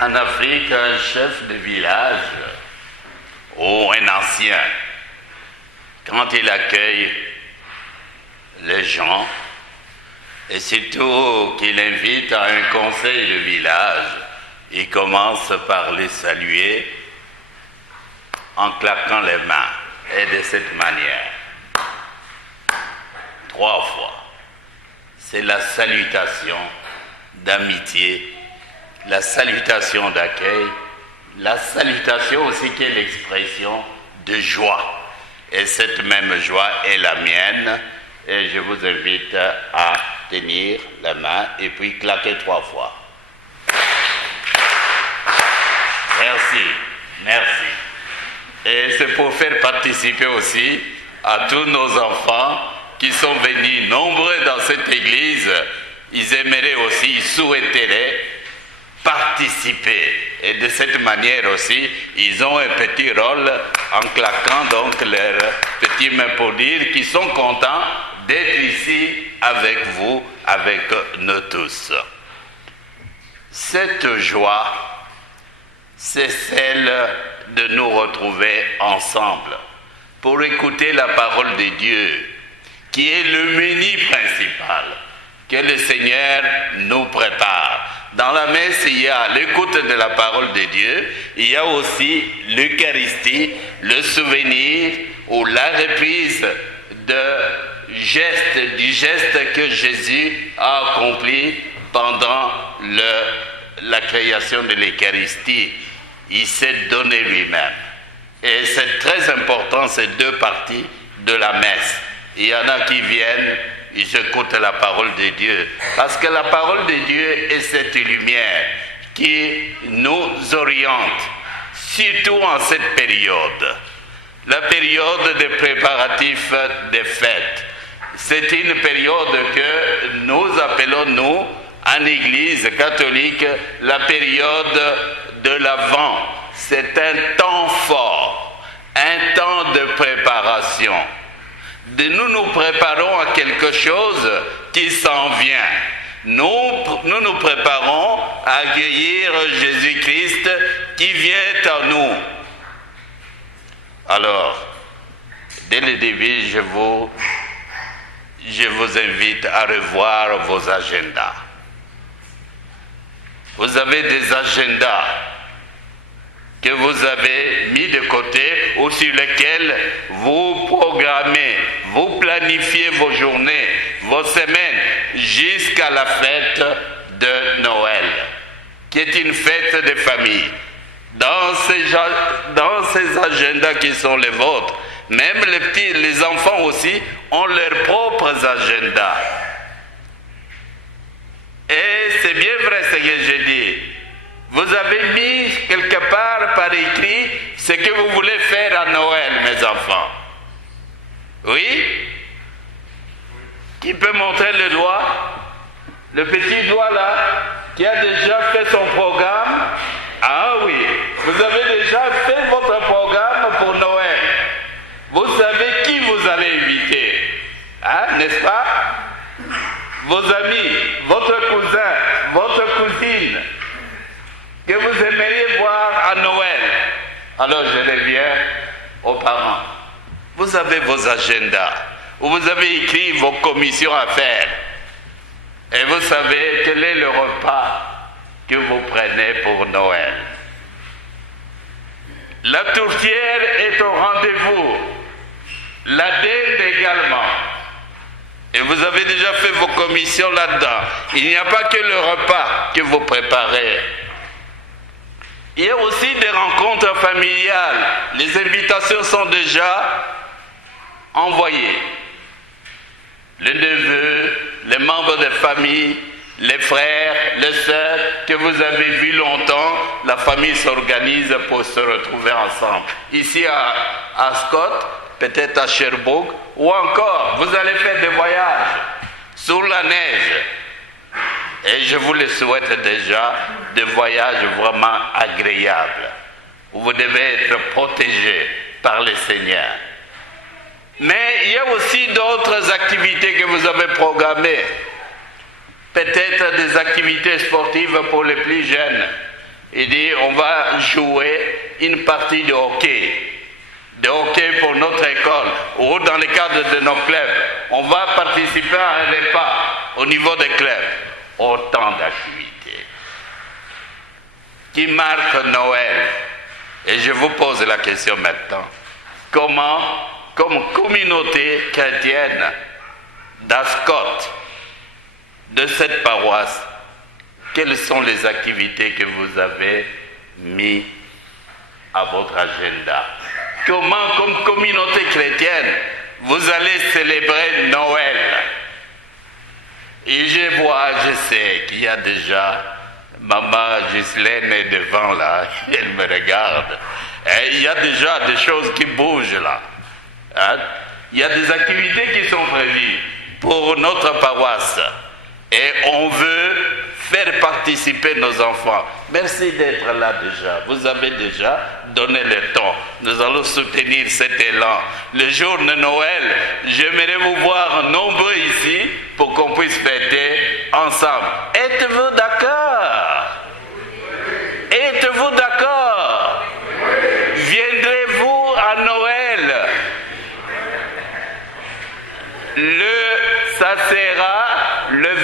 En Afrique, un chef de village ou un ancien, quand il accueille les gens, et surtout qu'il invite à un conseil de village, il commence par les saluer en claquant les mains, et de cette manière. 3 fois. C'est la salutation d'amitié, la salutation d'accueil, la salutation aussi qui est l'expression de joie. Et cette même joie est la mienne. Et je vous invite à tenir la main et puis claquer 3 fois. Merci, merci. Et c'est pour faire participer aussi à tous nos enfants qui sont venus nombreux dans cette église. Ils aimeraient aussi, ils souhaiteraient participer. Et de cette manière aussi, ils ont un petit rôle en claquant donc leurs petites mains pour dire qu'ils sont contents d'être ici avec vous, avec nous tous. Cette joie, c'est celle de nous retrouver ensemble pour écouter la parole de Dieu, qui est le menu principal que le Seigneur nous prépare. Dans la messe, il y a l'écoute de la parole de Dieu, il y a aussi l'Eucharistie, le souvenir ou la reprise du geste que Jésus a accompli pendant la création de l'Eucharistie. Il s'est donné lui-même. Et c'est très important, ces 2 parties de la messe. Il y en a qui viennent, ils écoutent la parole de Dieu. Parce que la parole de Dieu est cette lumière qui nous oriente, surtout en cette période. La période des préparatifs des fêtes. C'est une période que nous appelons, nous, en Église catholique, la période de l'Avent. C'est un temps fort, un temps de préparation. Nous nous préparons à quelque chose qui s'en vient. Nous nous préparons à accueillir Jésus-Christ qui vient à nous. Alors, dès le début, je vous invite à revoir vos agendas. Vous avez des agendas que vous avez mis de côté ou sur lesquels vous programmez, vous planifiez vos journées, vos semaines, jusqu'à la fête de Noël, qui est une fête de famille. Dans ces agendas qui sont les vôtres, même les enfants aussi ont leurs propres agendas. Et c'est bien vrai ce que je dis. Vous avez mis quelque part par écrit ce que vous voulez faire à Noël, mes enfants. Oui? Qui peut montrer le doigt? Le petit doigt là, qui a déjà fait son programme? Ah oui, vous avez déjà fait votre programme pour Noël. Vous savez qui vous allez inviter, hein, n'est-ce pas? Vos amis, votre cousin, votre cousine, que vous aimeriez voir à Noël. Alors je reviens aux parents. Vous avez vos agendas, où vous avez écrit vos commissions à faire. Et vous savez quel est le repas que vous prenez pour Noël. La tourtière est au rendez-vous. La dinde également. Et vous avez déjà fait vos commissions là-dedans. Il n'y a pas que le repas que vous préparez. Il y a aussi des rencontres familiales. Les invitations sont déjà envoyées. Les neveux, les membres de famille, les frères, les sœurs que vous avez vus longtemps, la famille s'organise pour se retrouver ensemble. Ici à Scott, peut-être à Sherbrooke, ou encore, vous allez faire des voyages sous la neige. Et je vous le souhaite déjà, des voyages vraiment agréables, où vous devez être protégés par le Seigneur. Mais il y a aussi d'autres activités que vous avez programmées. Peut-être des activités sportives pour les plus jeunes, Il dit, on va jouer une partie de hockey. De hockey pour notre école ou dans le cadre de nos clubs. On va participer à un repas au niveau des clubs. Autant d'activités qui marquent Noël. Et je vous pose la question maintenant. Comment, comme communauté chrétienne d'Ascot, de cette paroisse, quelles sont les activités que vous avez mises à votre agenda? Comment, comme communauté chrétienne, vous allez célébrer Noël? Et je sais qu'il y a déjà Maman Ghislaine est devant là, elle me regarde. Et il y a déjà des choses qui bougent là. Hein? Il y a des activités qui sont prévues pour notre paroisse. Et on veut faire participer nos enfants. Merci d'être là déjà. Vous avez déjà donné le temps. Nous allons soutenir cet élan. Le jour de Noël, j'aimerais vous voir nombreux ici pour qu'on puisse fêter ensemble. Êtes-vous d'accord? Êtes-vous d'accord? Viendrez-vous à Noël? Ça sera le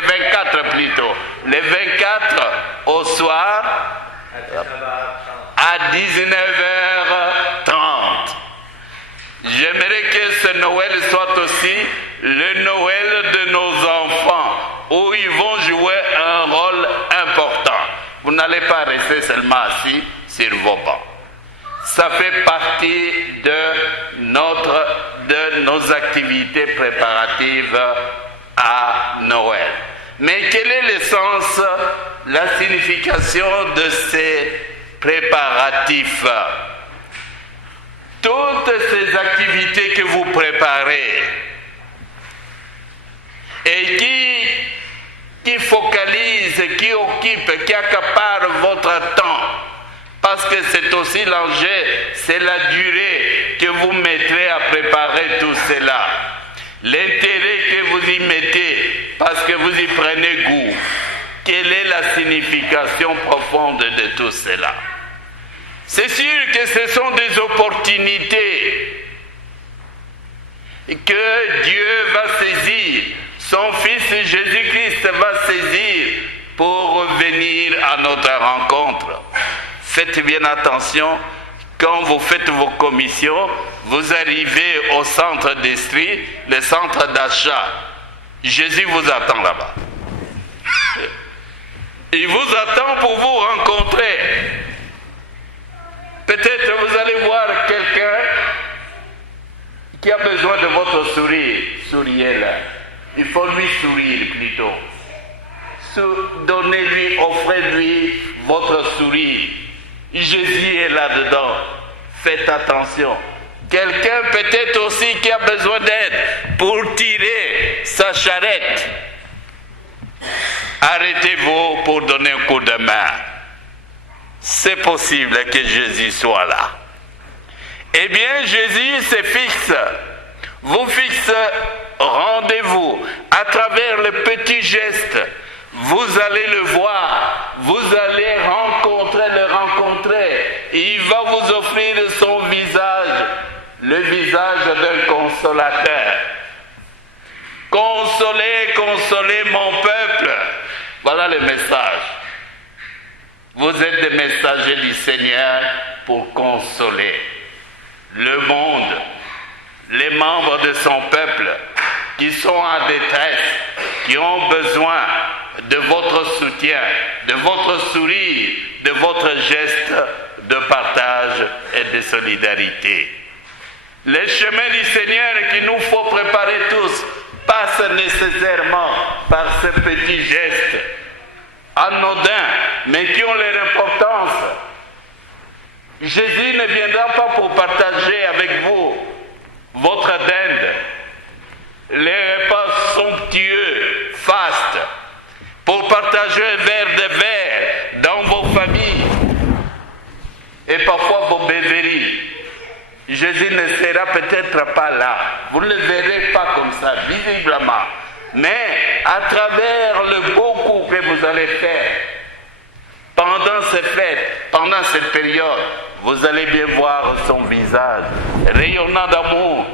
24 plutôt. Le 24 au soir à 19h30. J'aimerais que ce Noël soit aussi le Noël de nos enfants, où ils vont jouer un rôle important. Vous n'allez pas rester seulement assis sur vos bancs. Ça fait partie de nos activités préparatives à Noël. Mais quel est le sens, la signification de ces préparatifs? Toutes ces activités que vous préparez et qui focalisent, qui occupent, qui accaparent votre temps, parce que c'est aussi l'enjeu, c'est la durée que vous mettrez à préparer tout cela. L'intérêt que vous y mettez, parce que vous y prenez goût. Quelle est la signification profonde de tout cela? C'est sûr que ce sont des opportunités que Dieu va saisir, son Fils Jésus-Christ va saisir pour venir à notre rencontre. Faites bien attention, quand vous faites vos commissions, vous arrivez au centre d'esprit, le centre d'achat. Jésus vous attend là-bas. Il vous attend pour vous rencontrer. Peut-être vous allez voir quelqu'un qui a besoin de votre sourire. Souriez-là. Il faut lui sourire plutôt. Donnez-lui, offrez-lui votre sourire. Jésus est là-dedans. Faites attention. Quelqu'un peut-être aussi qui a besoin d'aide pour tirer sa charrette. Arrêtez-vous pour donner un coup de main. C'est possible que Jésus soit là. Eh bien, Jésus se fixe. Vous fixe rendez-vous à travers le petit geste. Vous allez le voir, vous allez le rencontrer. Et il va vous offrir son visage, le visage d'un consolateur. Consolez, consolez mon peuple. Voilà le message. Vous êtes des messagers du Seigneur pour consoler le monde, les membres de son peuple qui sont en détresse, qui ont besoin de votre soutien, de votre sourire, de votre geste de partage et de solidarité. Les chemins du Seigneur qu'il nous faut préparer tous passent nécessairement par ce petit geste anodin, mais qui ont leur importance. Jésus ne viendra pas pour partager avec vous votre dinde, les repas somptueux, fastes, pour partager un verre de verre dans vos familles et parfois vos beuveries. Jésus ne sera peut-être pas là. Vous ne le verrez pas comme ça, visiblement. Mais à travers le beaucoup que vous allez faire, pendant ces fêtes, pendant cette période, vous allez bien voir son visage rayonnant d'amour,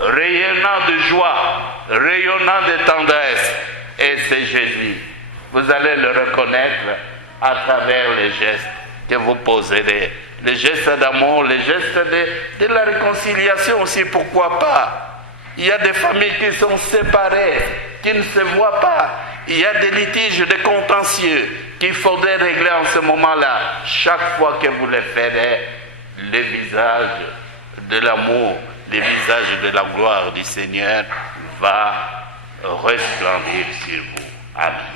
rayonnant de joie, rayonnant de tendresse. Et c'est Jésus. Vous allez le reconnaître à travers les gestes que vous poserez. Les gestes d'amour, les gestes de la réconciliation aussi, pourquoi pas. Il y a des familles qui sont séparées, qui ne se voient pas. Il y a des litiges, des contentieux qu'il faudrait régler en ce moment-là. Chaque fois que vous les ferez, le visage de l'amour, le visage de la gloire du Seigneur va resplendir sur vous. Amen.